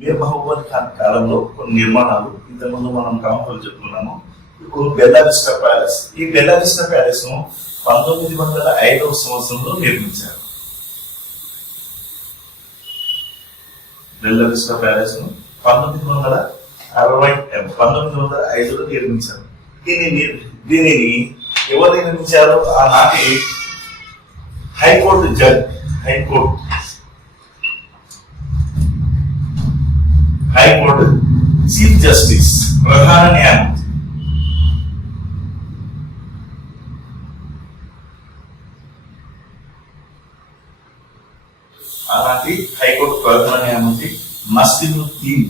మీర్ మహబూబ్ ఖాన్ కాలంలో కొన్ని నిర్మాణాలు ఇంతకుముందు మనం కామెంట్లో చెప్పుకున్నాము. ఇప్పుడు బెల్లా విస్టా ప్యాలెస్, ఈ బెల్లా విస్టా ప్యాలెస్ ను 1905వ సంవత్సరంలో నిర్మించారు. బెల్లా విస్టా ప్యాలెస్ ను 1905లో నిర్మించారు. దీనిని ఎవరు నిర్మించారు? ఆనాటి high court judge, high court chief justice, ప్రధాన న్యాయమూర్తి ఆనాటి హైకోర్టు ప్రధాన న్యాయమూర్తి మస్జిదుద్దీన్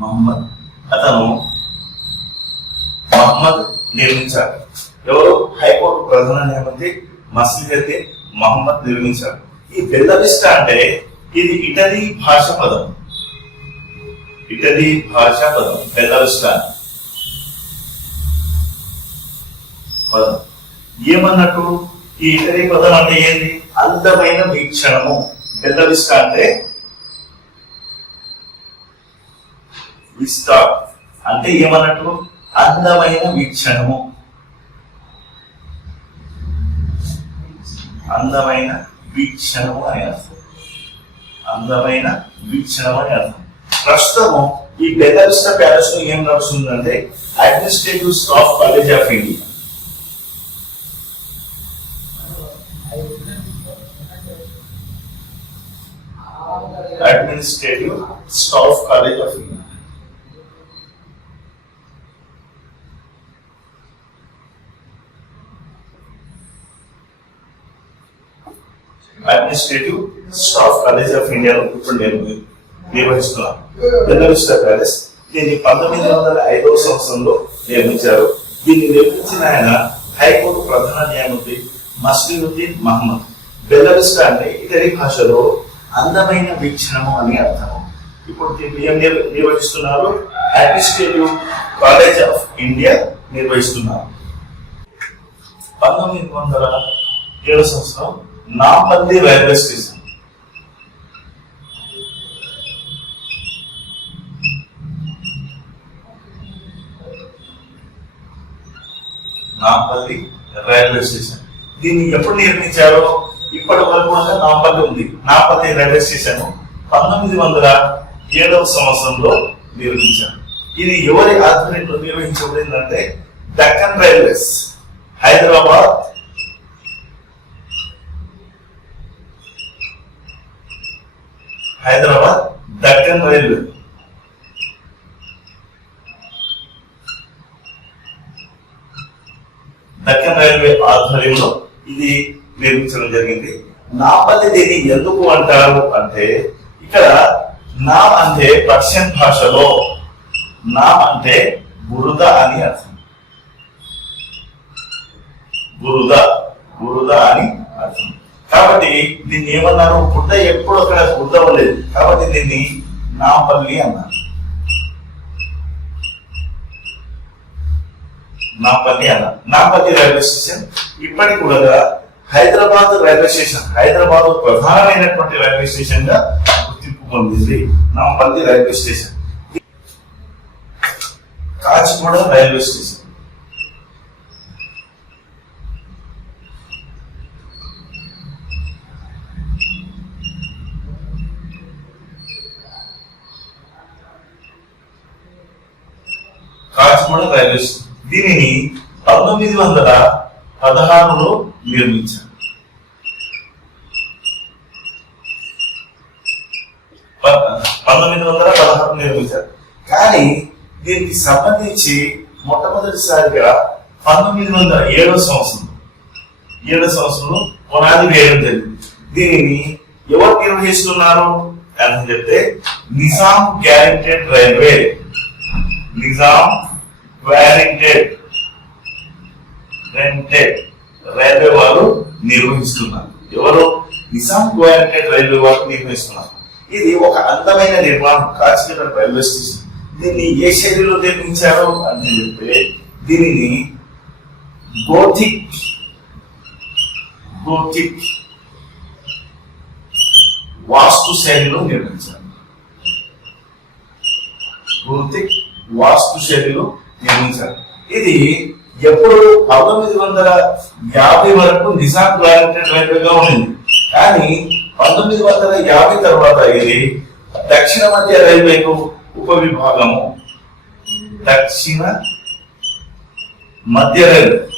మహమ్మద్ అతను నిర్మించాడు. ఎవరు? హైకోర్టు ప్రధాన న్యాయమూర్తి మస్జిదుద్దీన్ మహమ్మద్ నిర్మించాడు. ఈ బెల్లా విస్టా అంటే ఇది ఇటలీ భాష పదం. బెల్లా విస్టా పదం ఏమన్నట్టు? ఈ ఇటలీ పదం అంటే ఏంది? అందమైన వీక్షణము. బెల్లా విస్టా అంటే విస్టా అంటే ఏమన్నట్టు? అందమైన వీక్షణము. అందమైన వీక్షణము అని అర్థం. ప్రస్తుతం ఈ బెల్లా విస్టా ప్యాలెస్ లో ఏం నడుస్తుందంటే Administrative Staff College of India, Administrative Staff College of India ఇప్పుడు నేను నిర్వహిస్తున్నాను. బెల్లా విస్టా ప్యాలెస్ దీన్ని 1905వ సంవత్సరంలో నిర్మించారు. దీన్ని నిర్మించిన ఆయన హైకోర్టు ప్రధాన న్యాయమూర్తి మస్జిదుద్దీన్ మహమ్మద్. బెల్లా విస్టా అంటే ఇటలీ భాషలో అందమైన వీక్షణము అని అర్థం. ఇప్పుడు దీన్ని నిర్వహిస్తున్నారు అడ్మినిస్ట్రేటివ్ కాలేజ్ ఆఫ్ ఇండియా నిర్వహిస్తున్నారు. 1907వ సంవత్సరం నాంపల్లి రైల్వే స్టేషన్, దీన్ని ఎప్పుడు నిర్మించారో ఇప్పటి వరకు నాంపల్లి ఉంది. నాంపల్లి రైల్వే స్టేషన్ 1907వ సంవత్సరంలో నిర్మించారు. ఇది ఎవరి ఆధ్వర్యంలో నిర్వహించబడిందంటే దక్కన్ రైల్వేస్, హైదరాబాద్ దక్కన్ రైల్వే ఆధ్వర్యంలో ఇది నిర్మించడం జరిగింది. నాంపల్లి దీన్ని ఎందుకు అంటారు అంటే ఇక్కడ నామ్ అంటే పర్షియన్ భాషలో నామ్ అంటే బురద అని అర్థం. బురద అని అర్థం. కాబట్టి దీన్ని ఏమన్నారు? బురద ఎప్పుడు అక్కడ బురద ఉండేది కాబట్టి దీన్ని నాంపల్లి అన్నారు. నాంపల్లి రైల్వే స్టేషన్ ఇప్పటికి కూడా హైదరాబాద్ రైల్వే స్టేషన్, హైదరాబాద్ ప్రధానమైనటువంటి రైల్వే స్టేషన్ గా గుర్తింపు పొందింది Nampally railway station. Kacheguda railway station, దీనిని 1916లో నిర్మించారు. 1916 నిర్మించారు. కానీ దీనికి సంబంధించి మొట్టమొదటిసారిగా 1907వ సంవత్సరంలో పునాది వేయడం జరిగింది. దీనిని ఎవరు నిర్వహిస్తున్నారు అని చెప్తే నిజాం గ్యారెంటెడ్ రైల్వే వారు నిర్వహిస్తున్నారు. ఎవరు? నిజాం గ్యారెంటెడ్ రైల్వే వారు నిర్వహిస్తున్నారు. ఇది ఒక అందమైన నిర్మాణం, కాచిగూడ రైల్వే స్టేషన్. దీన్ని ఏ శైలిలో నిర్మించారు అని చెప్తే దీనిని గోథిక్ వాస్తు శైలిలో నిర్మించారు. గోథిక్ వాస్తు శైలిలో నిర్మించారు. ఇది ఎప్పుడు 1950 వరకు నిజాం గ్యారెంటెడ్ రైల్వేగా ఉండింది. కానీ 1950 తర్వాత ఇది దక్షిణ మధ్య రైల్వేకు ఉపవిభాగము, దక్షిణ మధ్య రైల్వేకు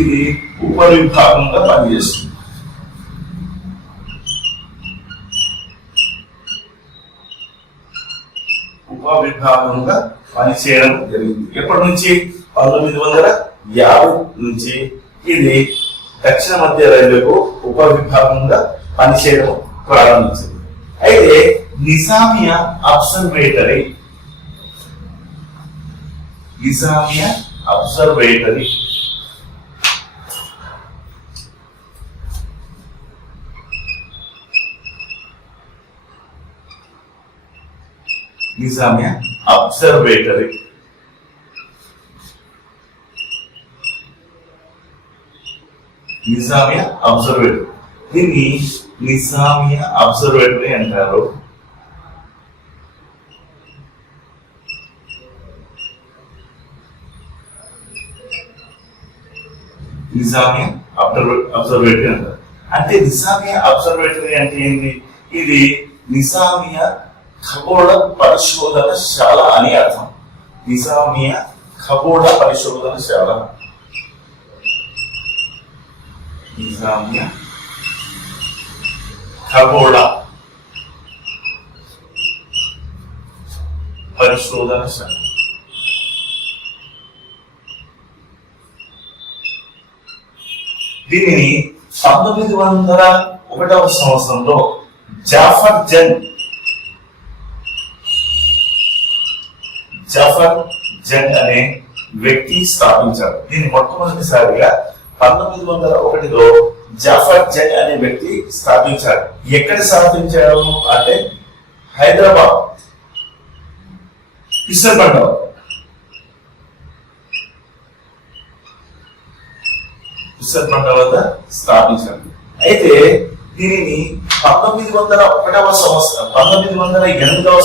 ఇది ఉపవిభాగంగా పనిచేస్తుంది. ఉపవిభాగంగా పనిచేయడం జరిగింది. ఎప్పటి నుంచి? 1950 నుంచి ఇది దక్షిణ మధ్య రైల్వేకు ఉపవిభాగంగా పనిచేయడం ప్రారంభించింది. అయితే నిజామియా అబ్జర్వేటరీ దీన్ని నిజామియా అబ్జర్వేటరీ అంటారు. నిజామియా అబ్జర్వేటరీ అంటారు. అంటే నిజామియా అబ్జర్వేటరీ అంటే ఏంటి? ఇది నిజామియా ఖగోళ పరిశోధనశాల అని అర్థం. నిజామియా ఖగోళ పరిశోధనశాల, నిజామియా ఖగోళ పరిశోధనశాల. దీనిని 1901వ సంవత్సరంలో జాఫర్ జంగ్ అనే వ్యక్తి స్థాపించాడు. దీన్ని మొట్టమొదటిసారిగా 1901లో జాఫర్ జంగ్ అనే వ్యక్తి స్థాపించాడు. ఎక్కడ స్థాపించాడు అంటే హైదరాబాద్ పిసర్బండ వద్ద స్థాపించాడు. అయితే దీనిని 1908వ సంవత్సరంలో 1908వ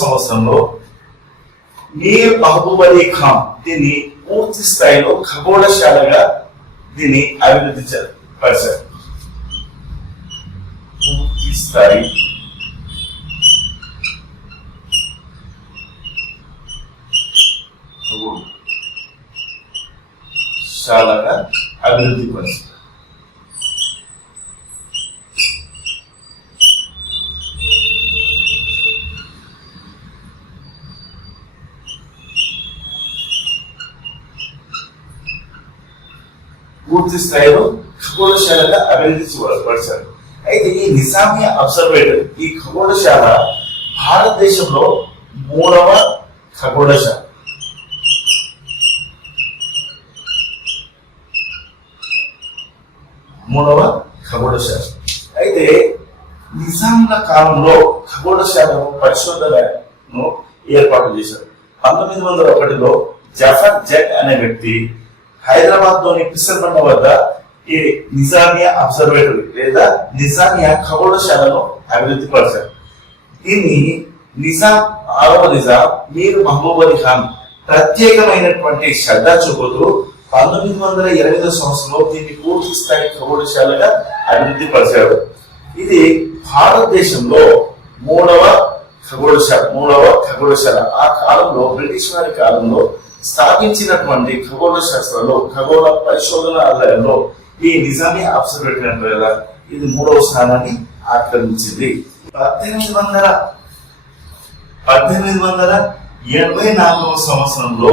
సంవత్సరంలో మీర్ మహబూబ్ అలీ ఖాన్ దీన్ని పూర్తి స్థాయిలో ఖగోళశాలగా దీన్ని అభివృద్ధి పరిచారు. పూర్తి స్థాయి శాలగా అభివృద్ధి పరిచారు. పూర్తి స్థాయిలో ఖగోళశాలగా అభివృద్ధి పరిచారు. అయితే ఈ నిజామియా అబ్జర్వేటరీ, ఈ ఖగోళశాల భారతదేశంలో మూడవ ఖగోళశాల. అయితే నిజాంల కాలంలో ఖగోళశాలను పరిశోధనను ఏర్పాటు చేశారు. 1901లో జాఫర్ జంగ్ అనే వ్యక్తి హైదరాబాద్ లోని పిసర్బండ వద్ద ఈ నిజామియా అబ్జర్వేటరీ లేదా నిజామియా ఖగోళశాలను అభివృద్ధి పరిచారు. దీన్ని ఆరవ నిజాం మీర్ మహబూబ్ అలీ ఖాన్ ప్రత్యేకమైనటువంటి శ్రద్ధ చూపుతూ 1908వ సంవత్సరంలో దీన్ని పూర్తి స్థాయి ఖగోళశాలగా అభివృద్ధి పరిచారు. ఇది భారతదేశంలో మూడవ ఖగోళశాల. ఆ కాలంలో బ్రిటిష్ వారి కాలంలో స్థాపించినటువంటి ఖగోళ శాస్త్రంలో, ఖగోళ పరిశోధనాలయంలో ఈ నిజామియా అబ్జర్వేటరీ అంటారు కదా, ఇది మూడవ స్థానాన్ని ఆక్రమించింది. 1884వ సంవత్సరంలో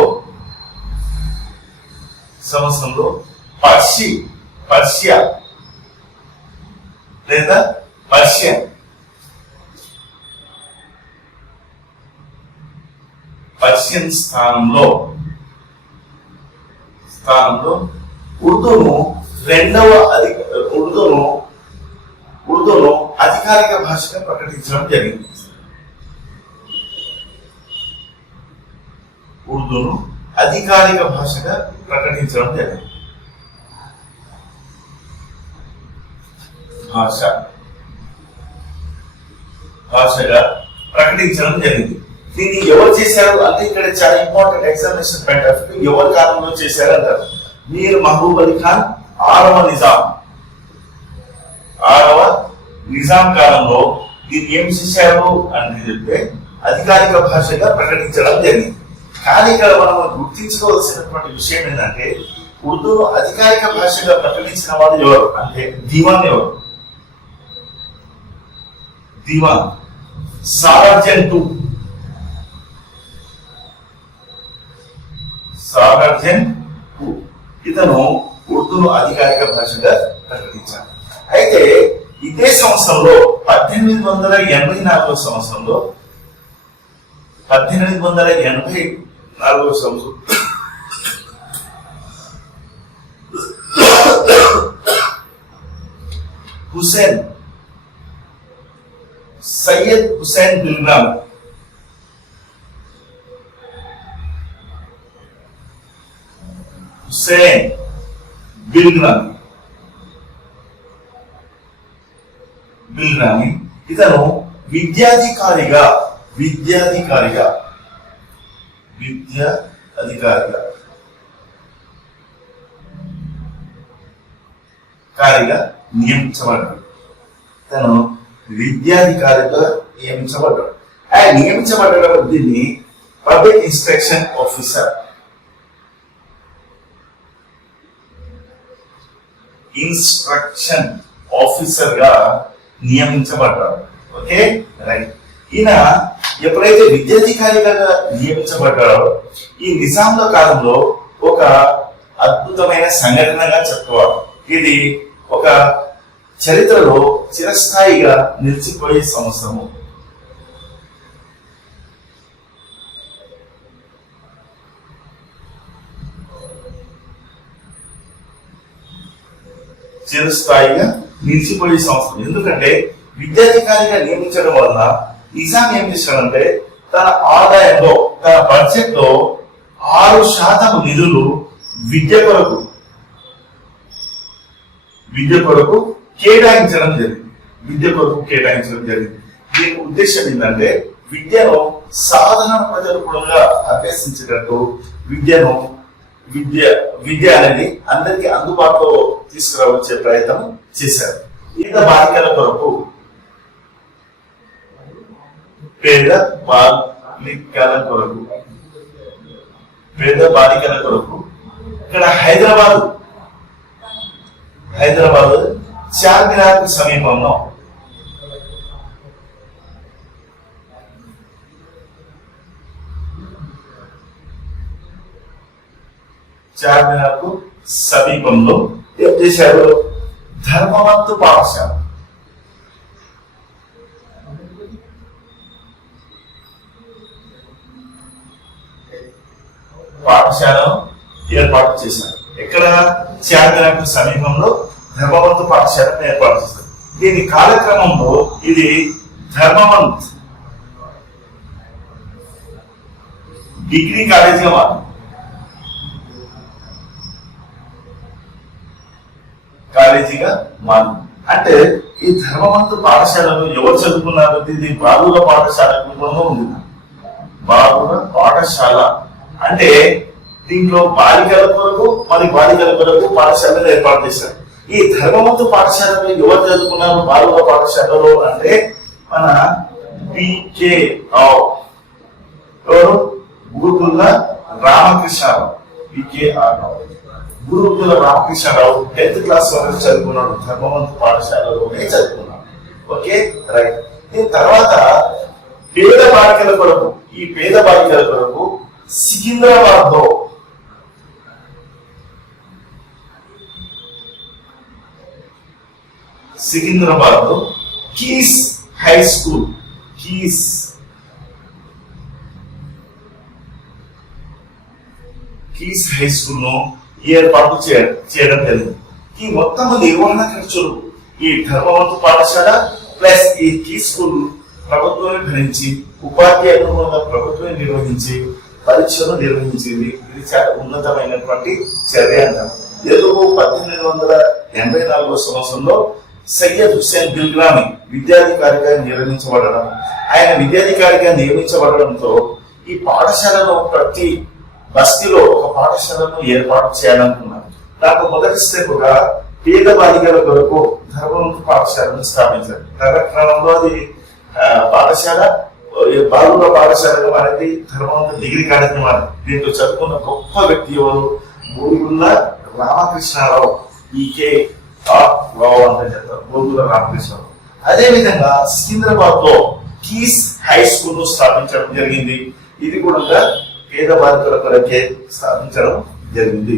పర్షియన్ స్థానంలో కాలంలో ఉర్దూను రెండవ ఉర్దూను అధికారిక భాషగా ప్రకటించడం జరిగింది. ఉర్దూను అధికారిక భాషగా ప్రకటించడం జరిగింది. భాషగా ప్రకటించడం జరిగింది. దీన్ని ఎవరు చేశారు అంటే ఇక్కడ చాలా important examination point of view, ఎవరి కాలంలో చేశారు అంటారు. మీర్ మహబూబ్ అలీ ఖాన్ ఆరవ నిజాం కాలంలో దీన్ని ఏం చేశారు అని చెప్తే అధికారిక భాషగా ప్రకటించడం జరిగింది. కానీ ఇక్కడ మనం గుర్తించుకోవాల్సినటువంటి విషయం ఏంటంటే ఉర్దూను అధికారిక భాషగా ప్రకటించిన వాడు ఎవరు అంటే దివాన్. ఎవరు దివాన్? సాలార్జంగ్ ఇతను ఉర్దూను అధికారిక భాషగా ప్రకటించారు. అయితే ఇదే సంవత్సరంలో 1884 సంవత్సరంలో సయ్యద్ హుసేన్ బిల్గ్రామి ఇతను విద్యాధికారిగా నియమించబడ్డాడు. తను విద్యాధికారిగా నియమించబడ్డాడు. ఆయన నియమించబడ్డ దీన్ని పబ్లిక్ ఇన్స్ట్రక్షన్ ఆఫీసర్ గా నియమించబడ్డాడు. Okay right. ఈయన ఎప్పుడైతే విద్యాధికారిగా నియమించబడ్డాడో ఈ నిజాంల కాలంలో ఒక అద్భుతమైన సంఘటనగా చెప్పుకోవాలి. ఇది ఒక చరిత్రలో చిరస్థాయిగా నిలిచిపోయే సంవత్సరము. ఎందుకంటే విద్యాధికారిగా నియమించడం వలన నిజాం ఏం చేశాడంటే తన ఆదాయంలో, తన బడ్జెట్ లో 6% నిధులు విద్య కొరకు కేటాయించడం జరిగింది. దీని ఉద్దేశం ఏంటంటే విద్యను సాధారణ ప్రజలు కూడా అభ్యసించేటట్టు విద్య అనేది అందరికీ అందుబాటులో తీసుకురావచ్చే ప్రయత్నం చేశారు. పేద బాలికల కొరకు ఇక్కడ హైదరాబాద్ చార్మినార్ సమీపంలో ఏం చేశారు? ధర్మవంతు పాఠశాలను ఏర్పాటు చేశారు. ఎక్కడ? చార్మినార్ సమీపంలో ధర్మవంతు పాఠశాలను ఏర్పాటు చేశారు. దీని కాలక్రమంలో ఇది ధర్మవంత్ డిగ్రీ కాలేజీగా మారింది. అంటే ఈ ధర్మవంతు పాఠశాలలో ఎవరు చదువుకున్నారు? ఇది బాలుర పాఠశాల ఉంది. బాలుర పాఠశాల అంటే దీంట్లో బాలికల కొరకు పాఠశాలను ఏర్పాటు చేశారు. ఈ ధర్మవంతు పాఠశాలలో ఎవరు చదువుకున్నారు బాలుర పాఠశాలలో అంటే మన పికే రావు, ఎవరు? గురుకుల రామకృష్ణారావు. గురుకుల రామకృష్ణారావు 10th క్లాస్ వరకు చదువుకున్నాడు. ధర్మవంతు పాఠశాలలోనే చదువుకున్నాడు. Okay right. దీని తర్వాత పేద బాలికల కొరకు సికింద్రాబాద్ లో కీస్ హై స్కూల్ ను ఏర్పాటు చేయడం జరిగింది. ఈ మొత్తం నిర్వహణ ఖర్చులు ఈ ధర్మవంతు పాఠశాల ప్లస్ ఈ కీ స్కూల్ ప్రభుత్వమే భరించి ఉపాధ్యాయులు కూడా ప్రభుత్వమే నిర్వహించి పరీక్షలు నిర్వహించింది. ఇది చాలా ఉన్నతమైనటువంటి చర్య అంటారు. ఎందుకు 1884 సంవత్సరంలో సయ్యద్ హుస్సేన్ దిల్గ్రామి విద్యాధికారిగా నిర్వహించబడడం, ఆయన విద్యాధికారిగా నియమించబడడంతో ఈ పాఠశాలలో ప్రతి బస్తీలో ఒక పాఠశాలను ఏర్పాటు చేయాలనుకున్నారు. దాంట్లో మొదటి స్టెప్గా పేద బాలికల కొరకు ధర్మవంతు పాఠశాలను స్థాపించారు. క్రమంలో అది పాఠశాల బాలుర పాఠశాలగా మారింది. ధర్మవంత డిగ్రీ కాలేజీ మారింది. దీంట్లో చదువుకున్న గొప్ప వ్యక్తి ఎవరు? బూరుగుల రామకృష్ణారావు, ఈకే రావు అంటే చెప్తారు. బూరుగుల రామకృష్ణారావు. అదే విధంగా సికింద్రాబాద్ లో కీస్ హై స్కూల్ స్థాపించడం జరిగింది. ఇది కూడా పేద బాలికల కొరకే స్థాపించడం జరిగింది.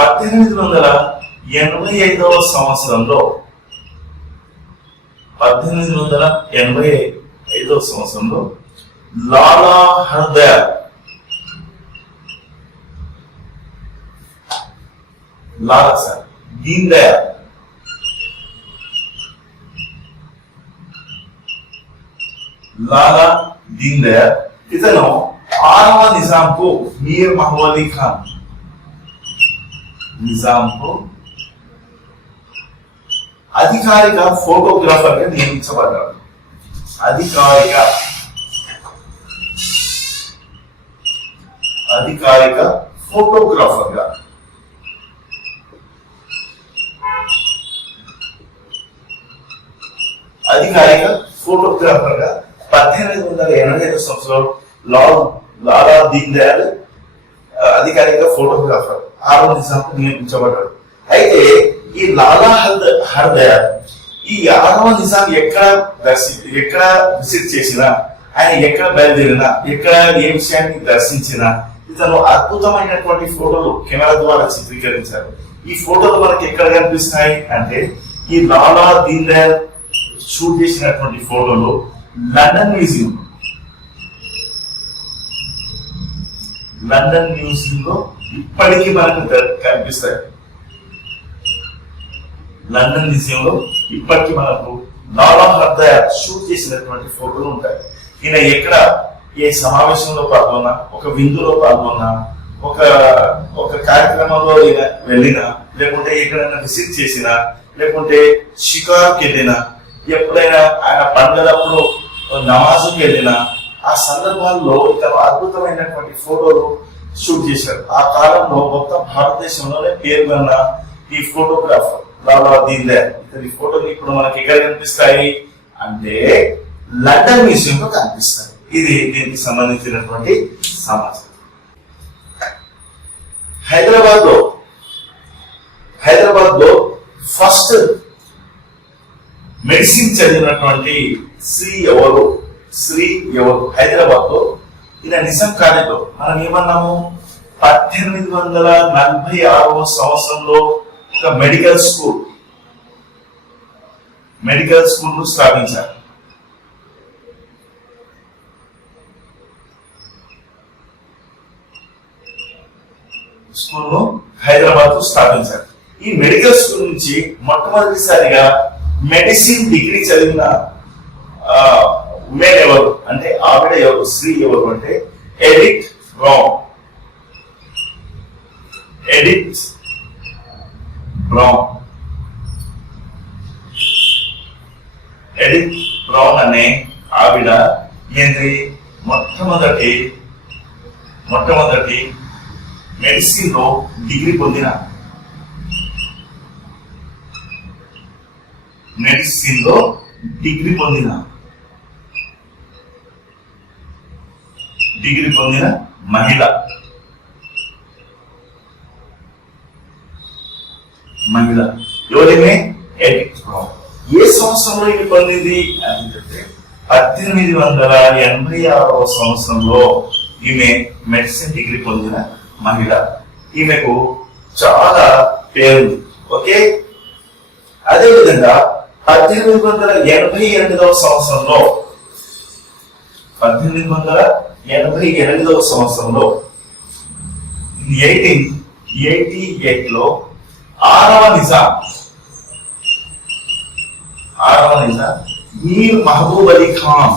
1885 సంవత్సరంలో 1885 సంవత్సరంలో లాలా హర్దయాల్ దీన్ దయాల్ లాలా దీన్ దయాల్ ఇతను 6వ నిజాంకు మీర్ మహ్మద్ ఖాన్ నిజాంకు అధికారిక ఫోటోగ్రాఫర్ గా నియమించబడ్డాడు. అధికారిక ఫోటోగ్రాఫర్ గా 1885 సంవత్సరంలో లాలా దీన్ దయాల్ అధికారిక ఫోటోగ్రాఫర్ 6వ నిజాంకు నియమించబడ్డాడు. అయితే ఈ లాలా హర్దయాల్ ఈ 6వ నిజాం ఎక్కడ విజిట్ చేసినా, ఆయన ఎక్కడ బయలుదేరినా, ఎక్కడ ఏ విషయాన్ని దర్శించినా ఇతను అద్భుతమైనటువంటి ఫోటోలు కెమెరా ద్వారా చిత్రీకరించారు. ఈ ఫోటోలు మనకి ఎక్కడ కనిపిస్తాయి అంటే ఈ లాలా దీన్ దయాల్ షూట్ చేసినటువంటి ఫోటోలు లండన్ మ్యూజియంలో ఇప్పటికీ మనకు కనిపిస్తాయి. లండన్ మ్యూజియంలో ఇప్పటికీ మనకు లాలా హర్దయాల్ షూట్ చేసినటువంటి ఫోటోలు ఉంటాయి. ఈయన ఎక్కడ ఏ సమావేశంలో పాల్గొన్నా, ఒక విందులో పాల్గొన్నా, ఒక కార్యక్రమంలో ఈయన వెళ్ళినా, లేకుంటే ఎక్కడైనా విజిట్ చేసినా, లేకుంటే షికార్కి వెళ్ళినా, ఎప్పుడైనా ఆయన పండుగలప్పుడు నమాజుకి వెళ్ళినా, ఆ సందర్భాల్లో ఇతను అద్భుతమైనటువంటి ఫోటోలు షూట్ చేశారు. ఆ కాలంలో మొత్తం భారతదేశంలోనే పేరుగన్న ఈ ఫోటోగ్రాఫర్ లాలా దీన్ దయాల్. ఇతని ఫోటోలు ఇప్పుడు మనకి ఎక్కడ కనిపిస్తాయి అంటే లండన్ మ్యూజియంలో కనిపిస్తాయి. ఇది దీనికి సంబంధించినటువంటి సమాచారం. హైదరాబాద్ లో ఫస్ట్ మెడిసిన్ చదివినటువంటి శ్రీ ఎవరు హైదరాబాద్ లో ఈయన నిజాం కాలేజీలో మనం ఏమన్నాము 1846వ సంవత్సరంలో ఒక మెడికల్ స్కూల్ స్థాపించారు. స్కూల్ హైదరాబాద్ లో స్థాపించారు. ఈ మెడికల్ స్కూల్ నుంచి మొట్టమొదటిసారిగా మెడిసిన్ డిగ్రీ చదివిన ఉమెన్ ఎవరు అంటే ఆవిడ ఎవరు, స్త్రీ ఎవరు అంటే ఎడిత్ బ్రౌన్ అనే ఆవిడ ఏంటి మొట్టమొదటి మెడిసిన్ లో డిగ్రీ పొందిన మహిళ. ఎవరిమే ఎడిత్ బ్రౌన్. ఏ సంవత్సరంలో ఇది పొందింది అని చెప్తే 1886వ సంవత్సరంలో ఈమె మెడిసిన్ డిగ్రీ పొందిన మహిళ. ఈమెకు చాలా పేరు. ఓకే, అదేవిధంగా 1882వ సంవత్సరంలో 1888వ సంవత్సరంలో 1888 లో ఆరవ నిజాం మీర్ మహబూబ్ అలీ ఖాన్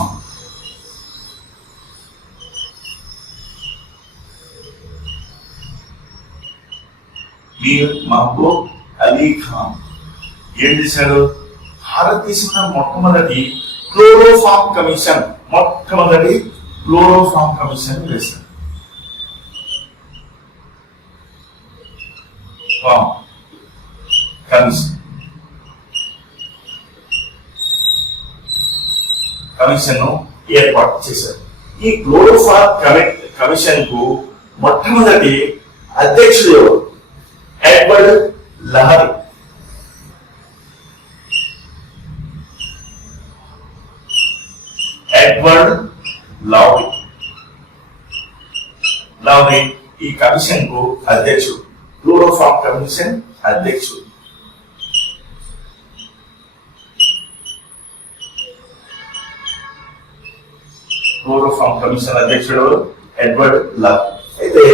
ఏం చేశాడు? భారతదేశంలో మొట్టమొదటి క్లోరోఫార్మ్ కమిషన్ వేశాడు. కమిషన్ ఏర్పాటు చేశారు. ఈ క్లోరోఫార్మ్ కమిషన్ కు మొట్టమొదటి అధ్యక్షుడు ఎవరు? ఎడ్వర్డ్ లహరి. లౌరీ ఈ కమిషన్ కు అధ్యక్షుడు, క్లోరోఫార్మ్ కమిషన్ అధ్యక్షుడు. క్లోరోఫార్మ్ కమిషన్ అధ్యక్షుడు ఎడ్వర్డ్ లహరి. అయితే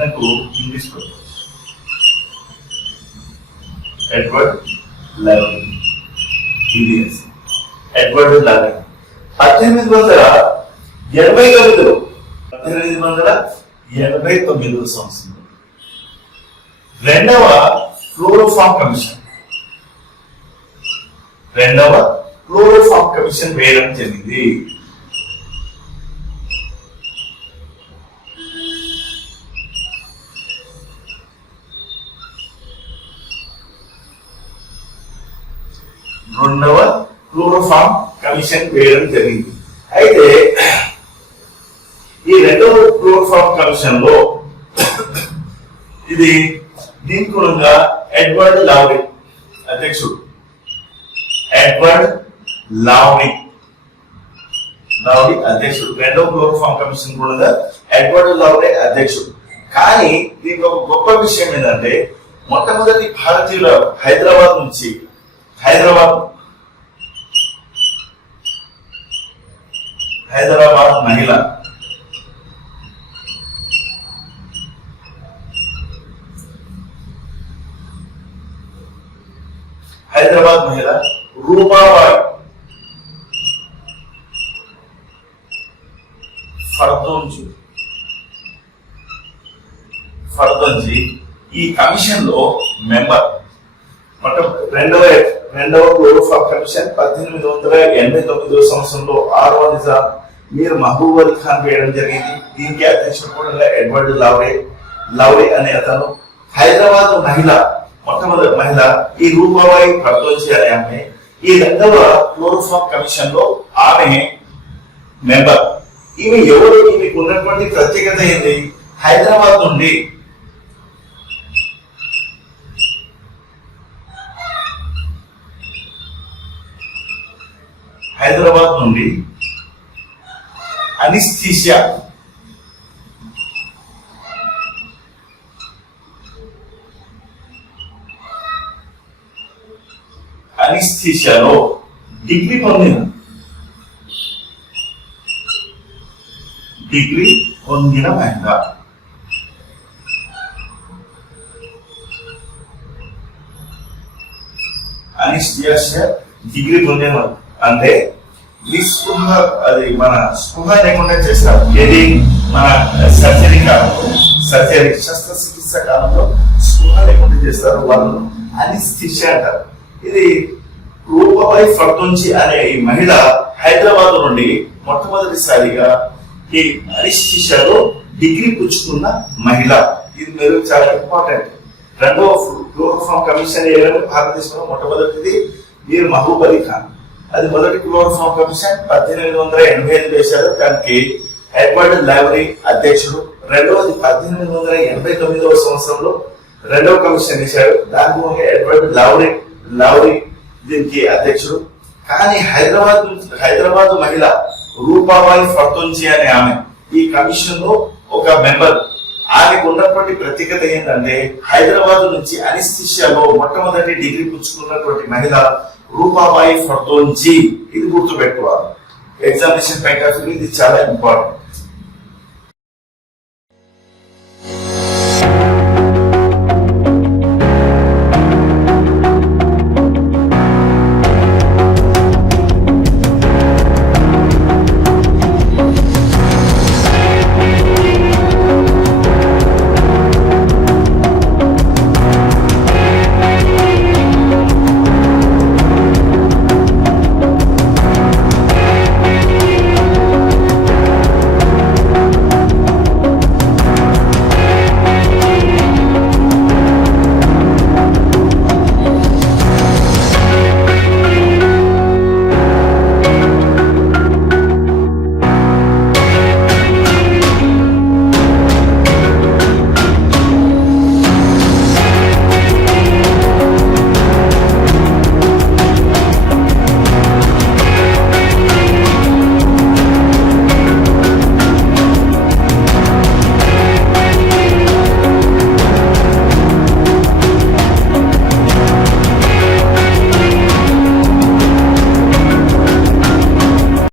నాకు ఇంగ్లీష్ ఎడ్వర్డ్ లహరి 1889 సంవత్సరంలో రెండవ క్లోరోఫార్మ్ కమిషన్ వేయడం జరిగింది. రెండవ క్లోరోఫార్మ్ కమిషన్ వేయడం జరిగింది. అయితే ఈ రెండవ క్లోరోఫార్మ్ కమిషన్ లో ఇది దీనికి కూడా ఎడ్వర్డ్ లౌరీ అధ్యక్షుడు. రెండవ క్లోరోఫార్మ్ కమిషన్ కూడా ఎడ్వర్డ్ లౌరీ అధ్యక్షుడు. కానీ దీనికి ఒక గొప్ప విషయం ఏంటంటే మొట్టమొదటి భారతీయుల హైదరాబాద్ మహిళ రూపాబాయి ఫర్దోంజీ ఈ కమిషన్ లో మెంబర్. రెండవ క్లోరోఫార్మ్ కమిషన్ 1889 సంవత్సరంలో ఆరవ నిజాం మీర్ మహబూబ్ అలీ ఖాన్ వేయడం జరిగింది. దీనికి అధ్యక్షుడు కూడా ఎడ్వర్డ్ లౌరీ అనే అతను. హైదరాబాద్ మొట్టమొదటి మహిళ ఈ రూపాబాయి ఫర్దోంజీ అనే ఆమె ఈ రెండవ క్లోరోఫార్మ్ కమిషన్ లో ఆమె మెంబర్. ఈమె ఎవరు? ఈమెకు ఉన్నటువంటి ప్రత్యేకత ఏంటి? హైదరాబాద్ నుండి అనిస్థీషియాలో డిగ్రీ పొందిన మహిళ. అనిస్థీషియా డిగ్రీ పొందిన అంటే నిస్పృహ, అది మన స్పృహ లేకుండా చేస్తారు. ఏది మన సర్జరీ శస్త్రచికిత్స కాలంలో స్పృహ లేకుండా చేస్తారు, వాళ్ళు అనిస్థీషియా అంటారు. ఇది రూపాబాయి ఫర్దోంజీ అనే ఈ మహిళ హైదరాబాద్ నుండి మొట్టమొదటిసారిగా ఈ అనిస్థీషియాలో డిగ్రీ పుచ్చుకున్న మహిళ. ఇది మీరు చాలా ఇంపార్టెంట్. రెండవ క్లోరోఫార్మ్ కమిషన్ భారతదేశంలో మొట్టమొదటిది మీర్ మహబూబ్ అలీ ఖాన్. అది మొదటి క్లోరోఫార్మ్ కమిషన్ 1885 వేశారు. దానికి ఎడ్వర్డ్ లౌరీ అధ్యక్షుడు. రెండవది 1889 సంవత్సరంలో రెండవ కమిషన్ వేశారు. దానికి ఎడ్వర్డ్ లౌరీ దీనికి అధ్యక్షుడు. కానీ హైదరాబాద్ మహిళ రూపాబాయి ఫర్దోంజీ అనే ఆమె ఈ కమిషన్ లో ఒక మెంబర్. ఆమెకు ఉన్నటువంటి ప్రత్యేకత ఏంటంటే హైదరాబాద్ నుంచి అనిస్థీషియాలో మొట్టమొదటి డిగ్రీ పుచ్చుకున్నటువంటి మహిళ రూపాబాయి ఫర్దోంజీ. ఇది గుర్తుపెట్టుకోవాలి. ఎగ్జామినేషన్ పాయింట్ ఆఫ్ వ్యూ ఇది చాలా ఇంపార్టెంట్.